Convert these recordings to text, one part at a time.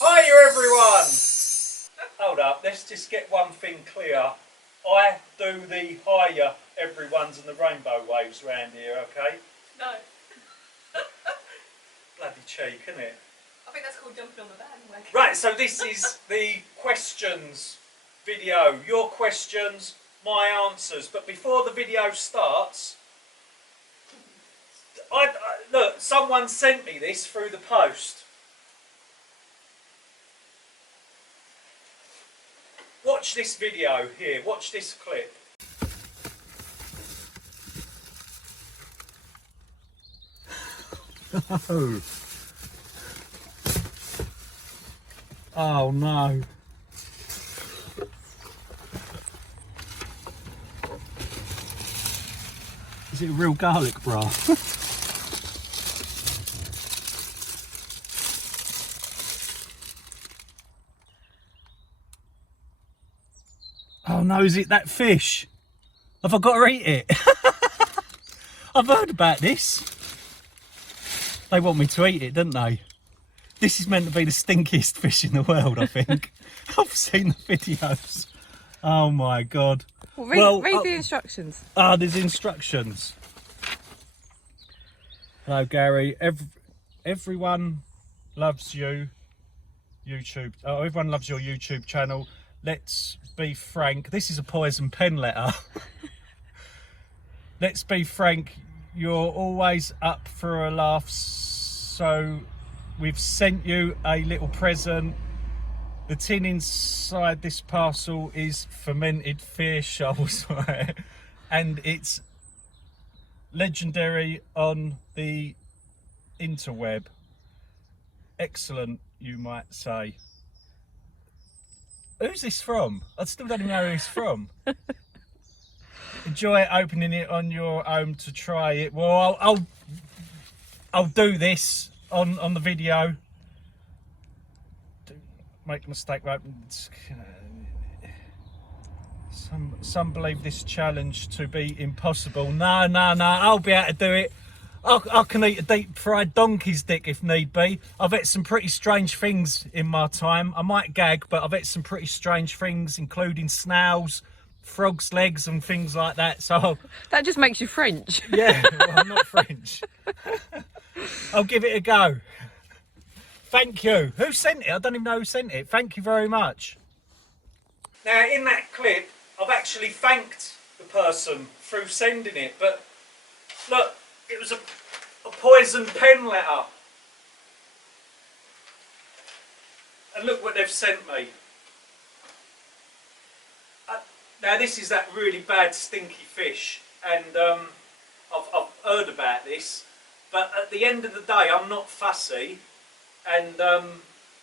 Hiya everyone! Hold up, let's just get one thing clear. I do the hiya everyone's and the rainbow waves round here, okay? No. Bloody cheek, isn't it? I think that's called jumping on the bandwagon. Right, so this is the questions video. Your questions, my answers. But before the video starts, look, someone sent me this through the post. Watch this video here, watch this clip. Oh. Oh no. Is it a real garlic bra? Oh no, is it that fish? Have I got to eat it? I've heard about this. They want me to eat it, don't they? This is meant to be the stinkiest fish in the world, I think. I've seen the videos. Oh my god. Well, read the instructions. There's instructions. Hello Gary. Everyone loves you. YouTube. Oh, everyone loves your YouTube channel. Let's be frank. This is a poison pen letter. Let's be frank. You're always up for a laugh, so we've sent you a little present. The tin inside this parcel is fermented fish, I was right, and it's legendary on the interweb. Excellent, you might say. Who's this from? I still don't even know who it's from. Enjoy opening it on your own to try it. Well, I'll do this on the video. Make a mistake. Some believe this challenge to be impossible. No, I'll be able to do it. I can eat a deep fried donkey's dick if need be. I've ate some pretty strange things in my time. I might gag, but I've ate some pretty strange things, including snails, frogs' legs and things like that. So that just makes you French. Yeah, well, I'm not French. I'll give it a go. Thank you. Who sent it? I don't even know who sent it. Thank you very much. Now, in that clip, I've actually thanked the person through sending it, but look, it was a poison pen letter. And look what they've sent me. Now this is that really bad stinky fish, and I've heard about this, but at the end of the day I'm not fussy, and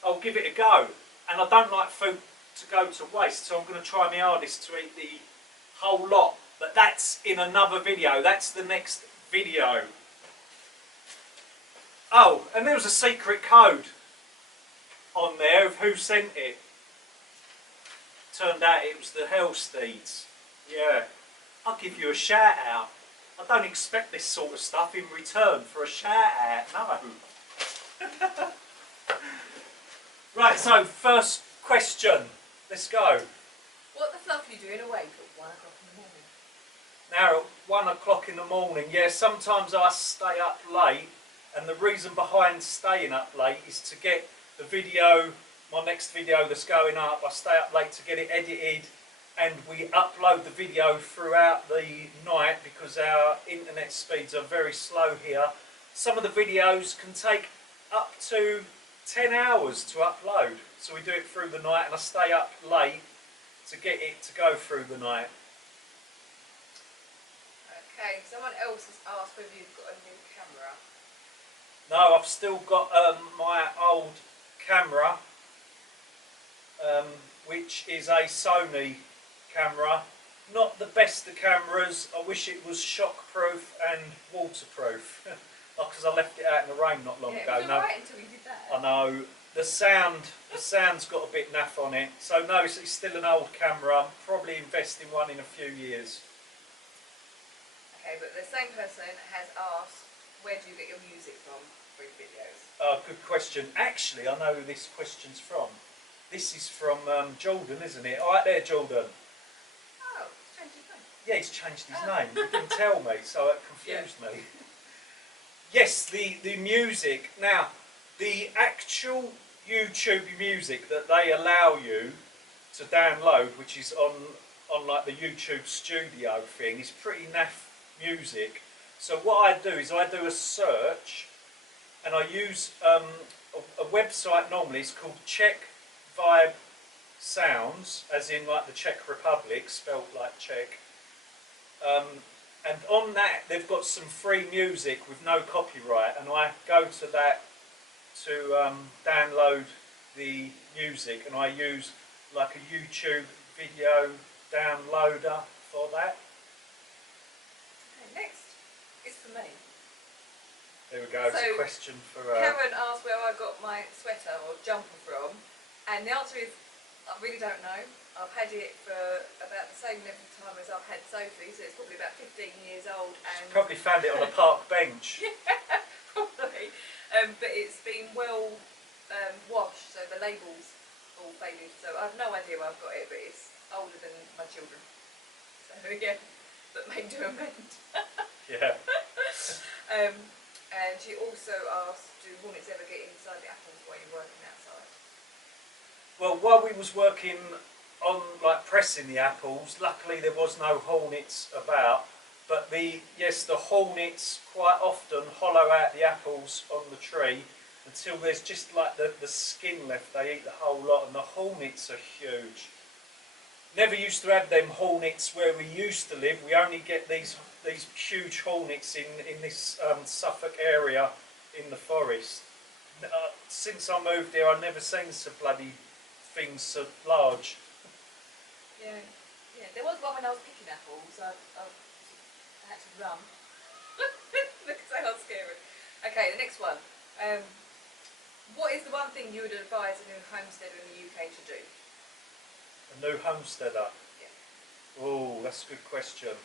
I'll give it a go. And I don't like food to go to waste, so I'm going to try my hardest to eat the whole lot. But that's in another video, that's the next video. Oh, and there was a secret code on there of who sent it. Turned out it was the Hellsteeds. Yeah, I'll give you a shout out. I don't expect this sort of stuff in return for a shout out, no. Right, so first question. Let's go. What the fluff are you doing awake at 1 o'clock in the morning? Now at 1 o'clock in the morning, yeah, sometimes I stay up late, and the reason behind staying up late is to get the video, my next video that's going up, I stay up late to get it edited, and we upload the video throughout the night because our internet speeds are very slow here. Some of the videos can take up to 10 hours to upload, so we do it through the night, and I stay up late to get it to go through the night. Okay, someone else has asked whether you've got a new camera. No, I've still got my old camera, which is a Sony camera. Not the best of cameras. I wish it was shockproof and waterproof. Because I left it out in the rain not long ago. It was alright until you did that. I know. The sound's got a bit naff on it. So no, it's still an old camera. I'm probably investing one in a few years. Okay, but the same person has asked, where do you get your music from? free videos? Good question. Actually, I know who this question's from. This is from Jordan, isn't it? All right there, Jordan. Oh, it's changed his name. Yeah, he's changed his name. He didn't tell me, so it confused me. Yes, the music. Now, the actual YouTube music that they allow you to download, which is on like the YouTube Studio thing, is pretty naff music. So what I do is I do a search, and I use a website normally. It's called Czech Vibe Sounds, as in like the Czech Republic, spelt like Czech. And on that, they've got some free music with no copyright, and I go to that to download the music, and I use like a YouTube video downloader for that. Okay, next is for me. There we go. It's a question for. Karen asked where I got my sweater or jumper from, and the answer is I really don't know. I've had it for about the same length of time as I've had Sophie, so it's probably about 15 years old. And she probably found it on a park bench. Yeah, probably. But it's been well washed, so the label's all faded. So I have no idea where I've got it, but it's older than my children. So yeah, but may do amend. Yeah. And she also asked, do hornets ever get inside the apples while you're working outside? Well, while we was working on like pressing the apples, luckily there was no hornets about. But the hornets quite often hollow out the apples on the tree until there's just like the skin left. They eat the whole lot, and the hornets are huge. Never used to have them hornets where we used to live. We only get these huge hornets in this Suffolk area in the forest. Since I moved here, I've never seen so bloody things so large. Yeah, there was one when I was picking apples. I had to run because they are scary. Okay, the next one. What is the one thing you would advise a new homesteader in the UK to do? A new homesteader? Yeah. Oh, that's a good question.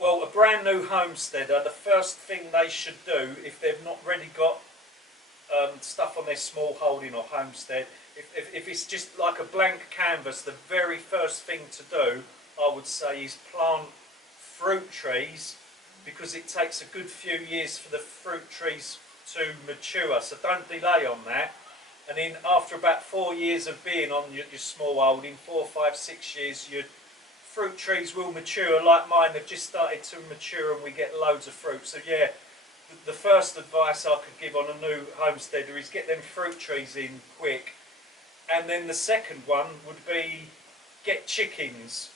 Well, a brand new homesteader, the first thing they should do, if they've not already got stuff on their small holding or homestead, if it's just like a blank canvas, the very first thing to do, I would say, is plant fruit trees, because it takes a good few years for the fruit trees to mature, so don't delay on that. And then after about 4 years of being on your small holding, 4, 5, 6 years, your fruit trees will mature. Like mine, they've just started to mature and we get loads of fruit. So yeah, the first advice I could give on a new homesteader is get them fruit trees in quick. And then the second one would be get chickens,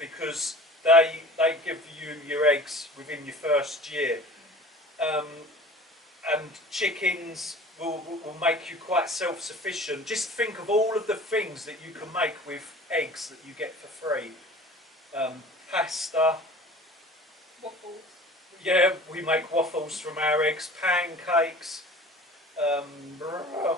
because they give you your eggs within your first year. And chickens will make you quite self-sufficient. Just think of all of the things that you can make with eggs that you get for free. Pasta. Waffles. Yeah, we make waffles from our eggs. Pancakes. I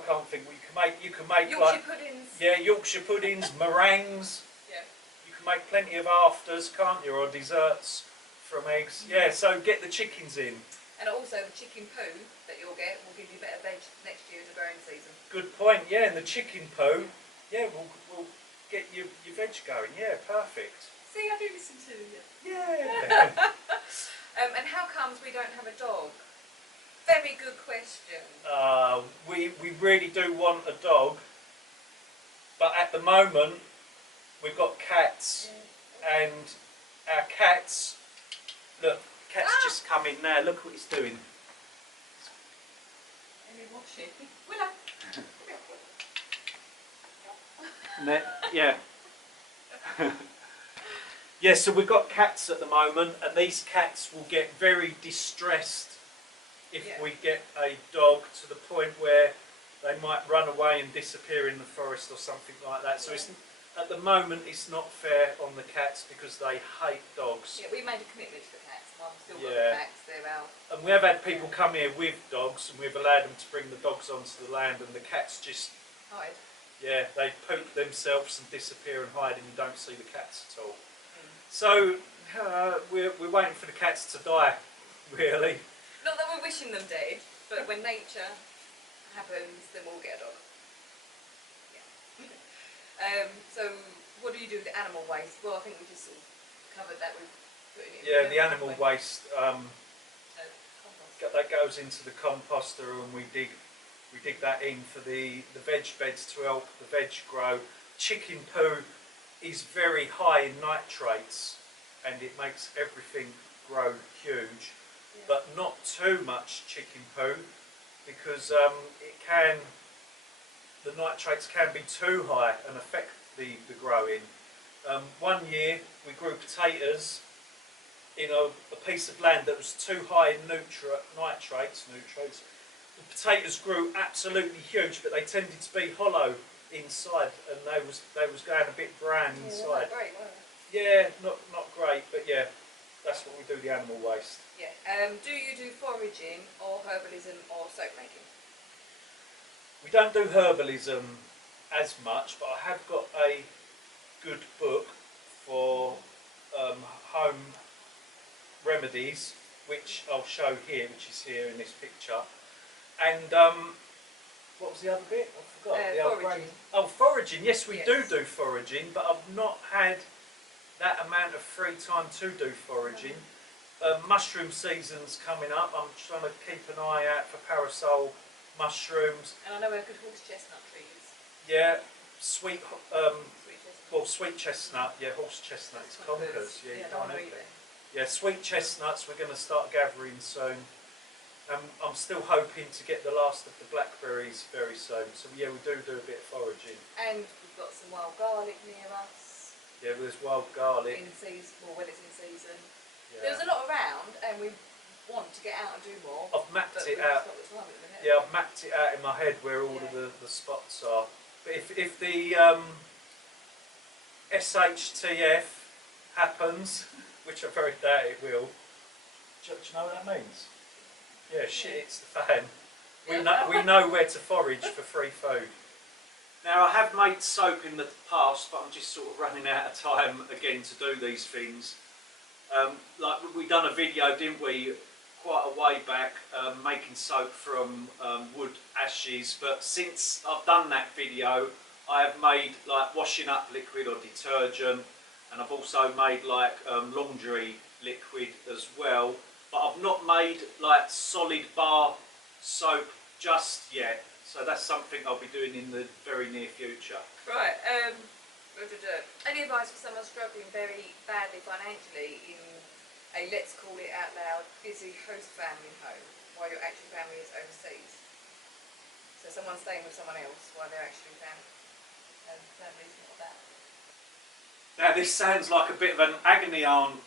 can't think what you can make. Yorkshire like, puddings. Yeah, Yorkshire puddings, meringues. Yeah. You can make plenty of afters, can't you, or desserts from eggs. Yeah, so get the chickens in. And also the chicken poo that you'll get will give you better veg next year in the growing season. Good point, yeah, and the chicken poo, yeah, we'll get your veg going, yeah, perfect. See, I do listen to you. Yeah. And how comes we don't have a dog? Very good question. We really do want a dog, but at the moment we've got cats, and our cats, look, cat's just come in now, look what he's doing. Let me watch it. Willow. Yeah. Yeah, so we've got cats at the moment, and these cats will get very distressed if we get a dog, to the point where they might run away and disappear in the forest or something like that. So it's, at the moment it's not fair on the cats because they hate dogs. Yeah, we made a commitment to the cats. Mum's still got the cats, they're out. And we have had people come here with dogs, and we've allowed them to bring the dogs onto the land, and the cats just hide. Yeah, they poop themselves and disappear and hide, and you don't see the cats at all. So we're waiting for the cats to die, really. Not that we're wishing them dead, but when nature happens, then we'll get a dog. Yeah. So what do you do with the animal waste? Well, I think we just sort of covered that with putting it in. Yeah, the animal waste, Compost. that goes into the composter, and we dig that in for the veg beds to help the veg grow. Chicken poo is very high in nitrates, and it makes everything grow huge, but not too much chicken poo, because the nitrates can be too high and affect the growing. One year we grew potatoes in a piece of land that was too high in nitrates. The potatoes grew absolutely huge, but they tended to be hollow inside, and they was going a bit brown inside. Not great, were they? Yeah, not great, but yeah, that's what we do, the animal waste. Yeah. Do you do foraging or herbalism or soap making? We don't do herbalism as much, but I have got a good book for home remedies, which I'll show here, which is here in this picture. And what was the other bit? I forgot. Foraging. Oh, foraging. Yes, we Yes. do foraging, but I've not had that amount of free time to do foraging. Mushroom season's coming up. I'm trying to keep an eye out for parasol mushrooms. And I know where good horse chestnut trees. Yeah, sweet. Sweet chestnut. Well, sweet chestnut. Yeah, horse chestnut. It's conkers. Yeah, you don't can't want to have eat it. it. Yeah, sweet chestnuts we're going to start gathering soon. I'm still hoping to get the last of the blackberries very soon. So yeah, we do a bit of foraging. And we've got some wild garlic near us. Yeah, there's wild garlic. In season, well, when it's in season. Yeah. There's a lot around, and we want to get out and do more. I've mapped but it we've out. just got the time at the minute. Yeah, I've mapped it out in my head where all of the spots are. But if the SHTF happens, which I very doubt it will, do you know what that means? Yeah, shit, it's the fan. We know where to forage for free food. Now, I have made soap in the past, but I'm just sort of running out of time again to do these things. Like we done a video, didn't we, quite a way back, making soap from wood ashes. But since I've done that video, I have made like washing up liquid or detergent, and I've also made like laundry liquid as well. But I've not made like solid bar soap just yet. So that's something I'll be doing in the very near future. Right. Any advice for someone struggling very badly financially in a, let's call it out loud, busy host family home while your actual family is overseas? So someone's staying with someone else while they're actually family's not that. Now this sounds like a bit of an agony aunt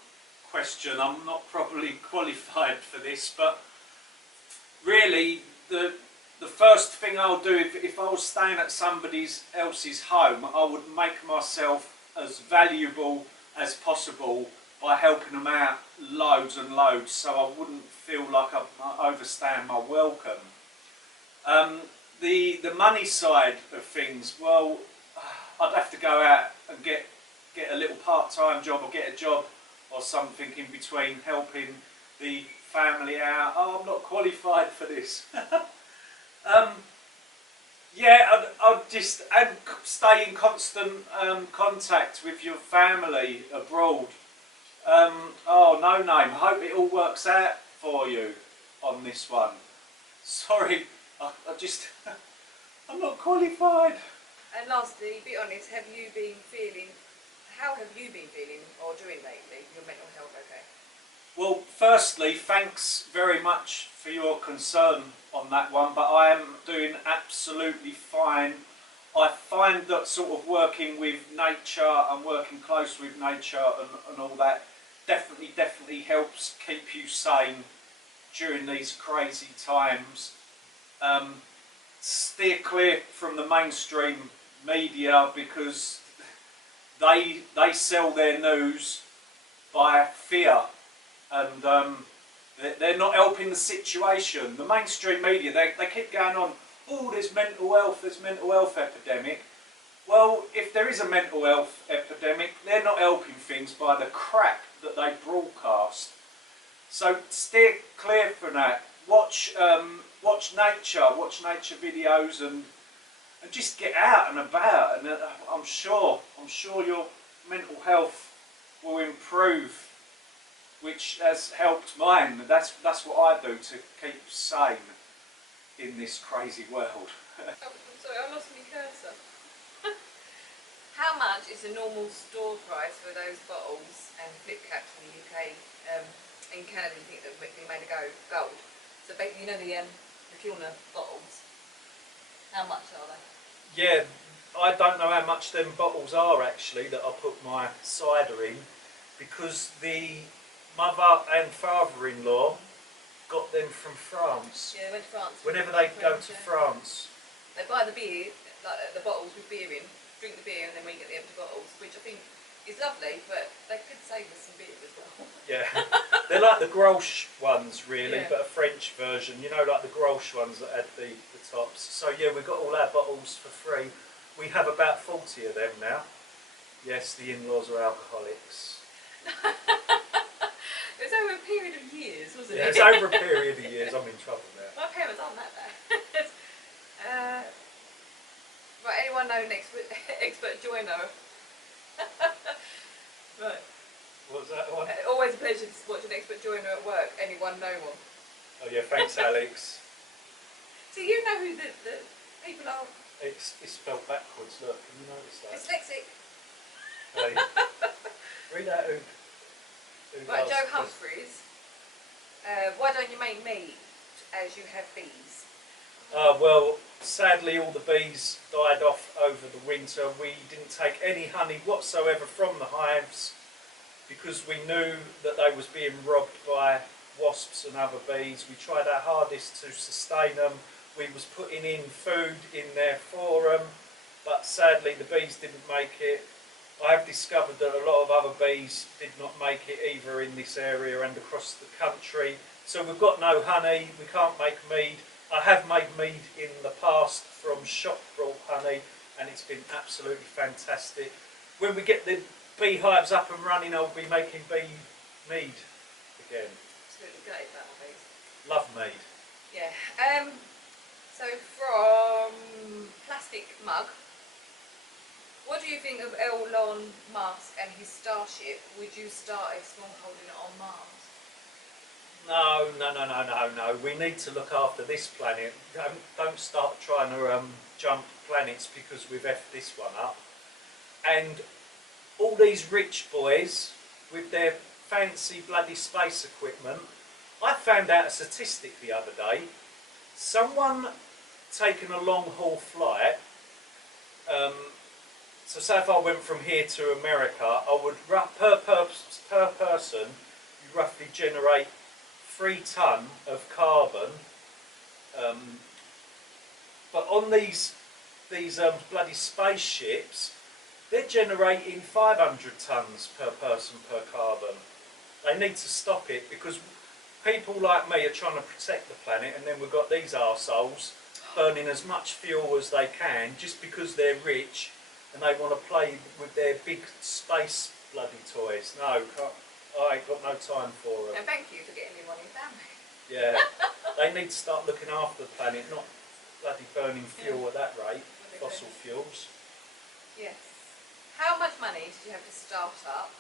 question. I'm not properly qualified for this, but really the first thing I'll do if I was staying at somebody else's home, I would make myself as valuable as possible by helping them out loads and loads, so I wouldn't feel like I'm overstaying my welcome. The money side of things, well, I'd have to go out and get a little part-time job or get a job or something in between helping the family out. Oh, I'm not qualified for this. Yeah, I'd just stay in constant contact with your family abroad. Oh, no name. I hope it all works out for you on this one. Sorry, I just I'm not qualified. And lastly, be honest, how have you been feeling or doing lately? Your mental health okay? Well, firstly, thanks very much for your concern on that one, but I am doing absolutely fine. I find that sort of working with nature and working close with nature and all that definitely helps keep you sane during these crazy times. Steer clear from the mainstream media because they sell their news by fear, and they're not helping the situation. The mainstream media, they keep going on, oh, there's mental health epidemic. Well, if there is a mental health epidemic, they're not helping things by the crap that they broadcast. So steer clear from that. Watch nature videos, and just get out and about. And I'm sure your mental health will improve, which has helped mine. That's what I do to keep sane in this crazy world. Oh, I'm sorry, I lost my cursor. How much is the normal store price for those bottles and flip caps in the UK? In Canada, you think they're made of gold. So basically, you know the Kilner bottles. How much are they? Yeah, I don't know how much them bottles are actually that I put my cider in, because the mother and father-in-law got them from France. Yeah, they went to France. Whenever they go to France. They buy the beer, like the bottles with beer in, drink the beer, and then we get the empty bottles, which I think is lovely, but they could save us some beer as well. Yeah, they're like the Grolsch ones really, Yeah. but a French version, you know, like the Grolsch ones that had the tops. So yeah, we got all our bottles for free. We have about 40 of them now. Yes, the in-laws are alcoholics. It was over a period of years, wasn't Yeah, it? it's over a period of years. I'm in trouble now. My parents aren't that bad. Right, anyone know an expert joiner? Right. What was that one? Always a pleasure to watch an expert joiner at work. Anyone know one? Oh yeah, thanks Alex. So you know who the people are? It's spelled backwards, look, can you notice that? Dyslexic. Hey, read out who Right, does, Joe 'cause- Humphreys. Why don't you make meat as you have bees? Well, sadly all the bees died off over the winter. We didn't take any honey whatsoever from the hives because we knew that they was being robbed by wasps and other bees. We tried our hardest to sustain them. We was putting in food in there for them, but sadly the bees didn't make it. I have discovered that a lot of other bees did not make it either in this area and across the country. So we've got no honey, we can't make mead. I have made mead in the past from shop brought honey, and it's been absolutely fantastic. When we get the beehives up and running, I'll be making bee mead again. Absolutely great about my bees. Love mead. Yeah. So from Plastic Mug, what do you think of Elon Musk and his Starship? Would you start a smallholding on Mars? No. We need to look after this planet. Don't start trying to jump planets because we've effed this one up. And all these rich boys with their fancy bloody space equipment. I found out a statistic the other day. Someone taking a long haul flight. So say if I went from here to America, I would per person you roughly generate 3 tonne of carbon, but on these bloody spaceships, they're generating 500 tonnes per person per carbon. They need to stop it because people like me are trying to protect the planet, and then we've got these arseholes burning as much fuel as they can just because they're rich and they want to play with their big space bloody toys. No, I ain't got no time for them. And thank you for getting me one in family. Yeah, they need to start looking after the planet, not bloody burning fuel at that rate, fossil fuels. Yes. How much money did you have to start up?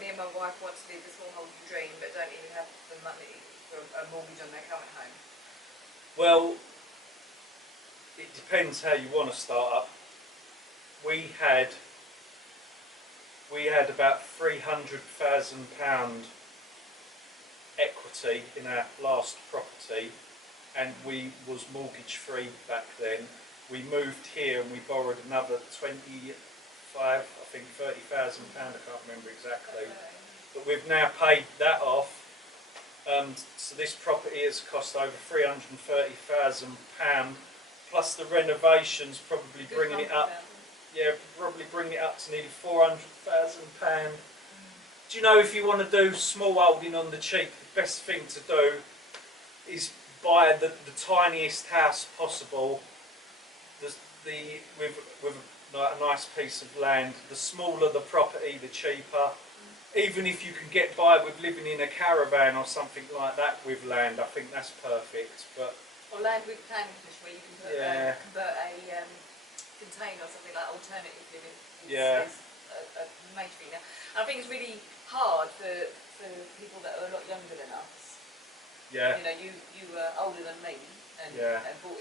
Me and my wife want to live a smallholding dream, but don't even have the money for a mortgage on their current home. Well, it depends how you want to start up. We had about £300,000 equity in our last property, and we was mortgage free back then. We moved here and we borrowed another 25, I think £30,000, I can't remember exactly. But we've now paid that off. So this property has cost over £330,000, plus the renovations probably bringing it up. Yeah, probably bring it up to nearly £400,000. Do you know, if you want to do smallholding on the cheap, the best thing to do is buy the tiniest house possible. With like a nice piece of land. The smaller the property, the cheaper. even if you can get by with living in a caravan or something like that with land, I think that's perfect. But or land with planning permission where you can put, yeah, convert a container or something like alternative living. yeah, Is a major thing now. And I think it's really hard for people that are a lot younger than us. yeah, You know, you were older than me and, yeah, and bought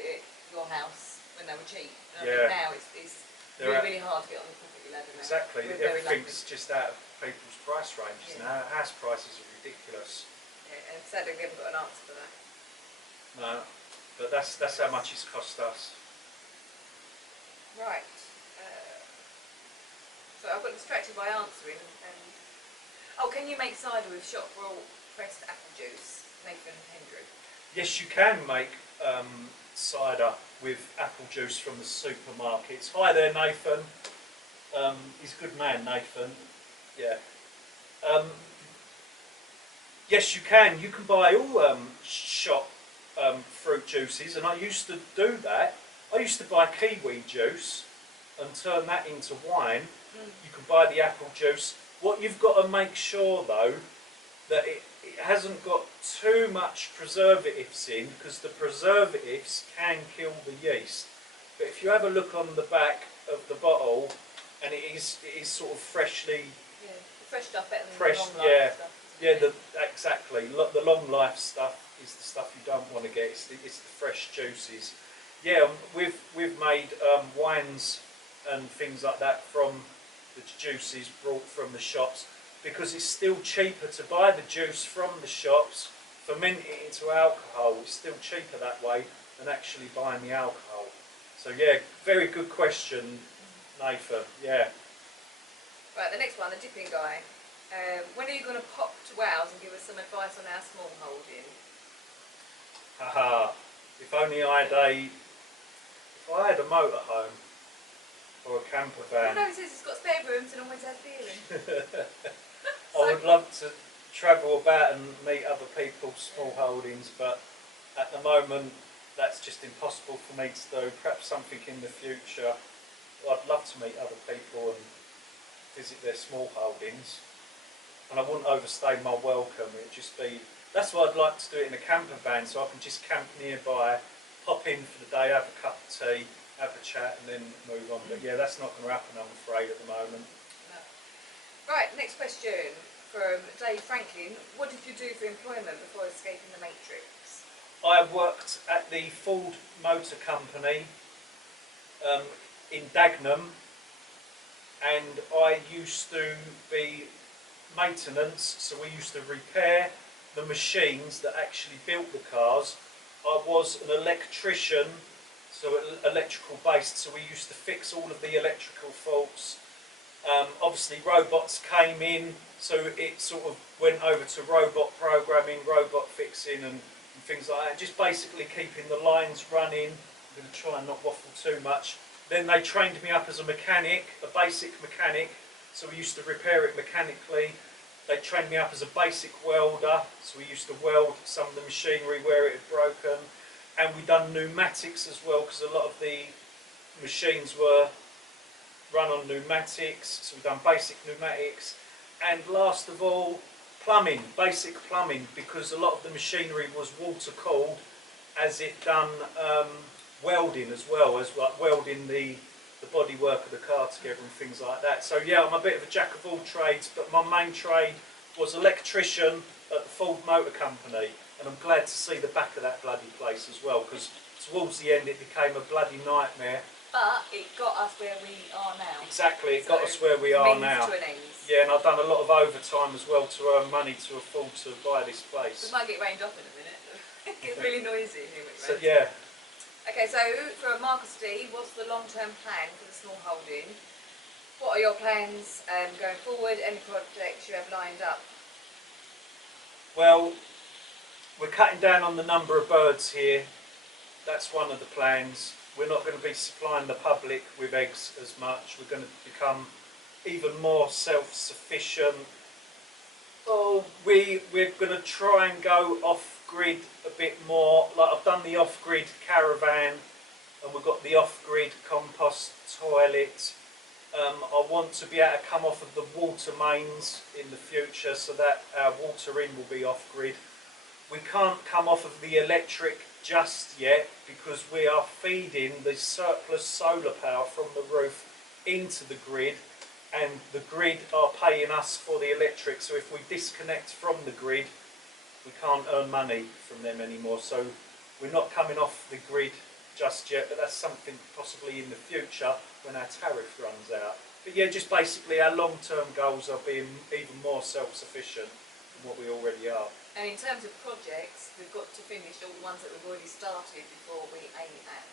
your house when they were cheap. And I yeah. think now it's They're really, really hard to get on the property ladder now. Exactly. We're very Everything's lucky. just out of people's price ranges now. House prices are ridiculous. Yeah, and sadly we haven't got an answer for that. No, but that's how much it's cost us. Right. So I got distracted by answering. Oh, can you make cider with shop raw pressed apple juice, Nathan Hendry? Yes, you can make cider with apple juice from the supermarkets. Hi there, Nathan. He's a good man, Nathan. Yeah. Yes, you can. You can buy all shop fruit juices, and I used to do that. I used to buy kiwi juice and turn that into wine. You can buy the apple juice. What you've got to make sure though, that it hasn't got too much preservatives in, because the preservatives can kill the yeast. But if you have a look on the back of the bottle, and it is sort of freshly, Yeah, the fresh stuff better than fresh, the long life stuff. yeah, exactly. The long life stuff is the stuff you don't want to get. It's the fresh juices. Yeah, we've made wines and things like that from the juices brought from the shops, because it's still cheaper to buy the juice from the shops, ferment it into alcohol. It's still cheaper that way than actually buying the alcohol. So yeah, very good question, Nathan. Yeah. Right, the next one, the dipping guy. When are you going to pop to Wales and give us some advice on our small holding? Haha. If only I had a motorhome or a camper van. Oh no, it says it's got spare rooms and always has beer in. I would love to travel about and meet other people's small holdings, but at the moment that's just impossible for me to do. Perhaps something in the future. I'd love to meet other people and visit their small holdings, and I wouldn't overstay my welcome. It'd just be, that's why I'd like to do it in a camper van, so I can just camp nearby, pop in for the day, have a cup of tea, have a chat and then move on. But yeah, that's not going to happen, I'm afraid, at the moment. No. Right, next question from Dave Franklin. What did you do for employment before escaping the Matrix? I worked at the Ford Motor Company in Dagenham, and I used to be maintenance, so we used to repair the machines that actually built the cars. I was an electrician, so electrical based, so we used to fix all of the electrical faults. Obviously robots came in, so it sort of went over to robot programming, robot fixing and things like that, just basically keeping the lines running. I'm going to try and not waffle too much. Then they trained me up as a mechanic, a basic mechanic, so we used to repair it mechanically. They trained me up as a basic welder, so we used to weld some of the machinery where it had broken. And we done pneumatics as well, because a lot of the machines were run on pneumatics, so we've done basic pneumatics. And last of all, plumbing, basic plumbing, because a lot of the machinery was water cooled, as it done welding as well, as like welding the bodywork of the car together and things like that. So yeah, I'm a bit of a jack of all trades, but my main trade was electrician at the Ford Motor Company. And I'm glad to see the back of that bloody place as well, because towards the end it became a bloody nightmare. But it got us where we are now. Exactly, it got us where we are now. To an end. Yeah, and I've done a lot of overtime as well to earn money to afford to buy this place. We might get rained off in a minute. It gets really noisy here with So yeah. Okay, so for Marcus D, what's the long-term plan for the small holding? What are your plans going forward? Any projects you have lined up? Well, we're cutting down on the number of birds here. That's one of the plans. We're not going to be supplying the public with eggs as much. We're going to become even more self-sufficient. Oh, we're going to try and go off-grid a bit more. Like I've done the off-grid caravan, and we've got the off-grid compost toilet. I want to be able to come off of the water mains in the future so that our water in will be off grid. We can't come off of the electric just yet because we are feeding the surplus solar power from the roof into the grid, and the grid are paying us for the electric. So if we disconnect from the grid, we can't earn money from them anymore. So we're not coming off the grid just yet, but that's something possibly in the future when our tariff runs out. But yeah, just basically our long-term goals are being even more self-sufficient than what we already are. And in terms of projects, we've got to finish all the ones that we've already started before we aim at.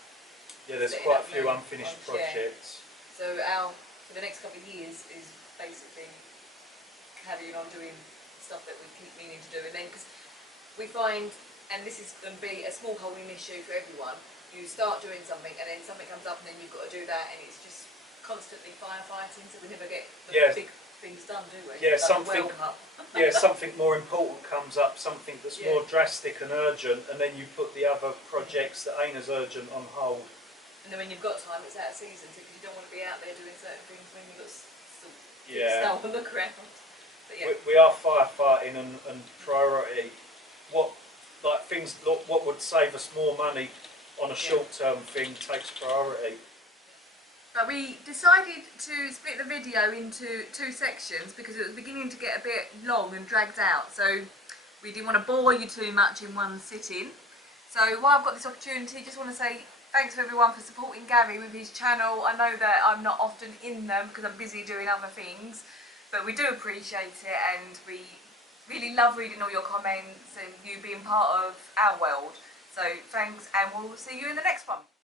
Yeah, there's quite a few unfinished projects. So for the next couple of years is basically carrying on doing stuff that we keep meaning to do, and then because we find, and this is going to be a small holding issue for everyone, you start doing something and then something comes up and then you've got to do that, and it's just constantly firefighting, so we never get the big things done, do we? Yeah, like something more important comes up, something that's more drastic and urgent, and then you put the other projects that ain't as urgent on hold. And then when you've got time, it's out of season, so you don't want to be out there doing certain things when you've got snow on the ground. But yeah. We are firefighting and priority. What would save us more money on a short-term thing takes priority. But we decided to split the video into two sections because it was beginning to get a bit long and dragged out. So we didn't want to bore you too much in one sitting. So while I've got this opportunity, just want to say thanks to everyone for supporting Gary with his channel. I know that I'm not often in them because I'm busy doing other things, but we do appreciate it, and we really love reading all your comments and you being part of our world. So thanks, and we'll see you in the next one.